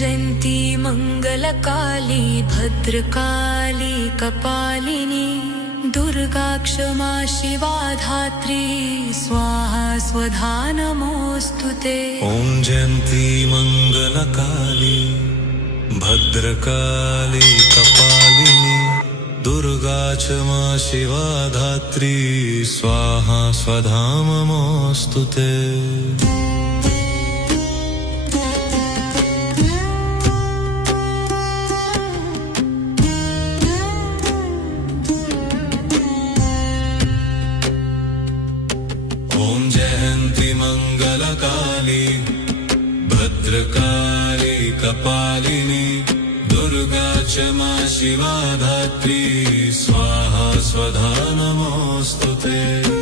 जयन्ती मङ्गलकाली भद्रकाली कपालिनी दुर्गा क्षमा शिवा धात्री स्वाहा स्वधा नमोऽस्तुते। ॐ जयन्ती मङ्गलकाली भद्रकाली कपालिनी दुर्गा क्षमा शिवा धात्री स्वाहा स्वधा नमोऽस्तुते। ॐ जयन्ती मङ्गलकाली भद्रकाली कपालिनी दुर्गा क्षमा शिवा धात्री स्वाहा स्वधा नमोऽस्तुते।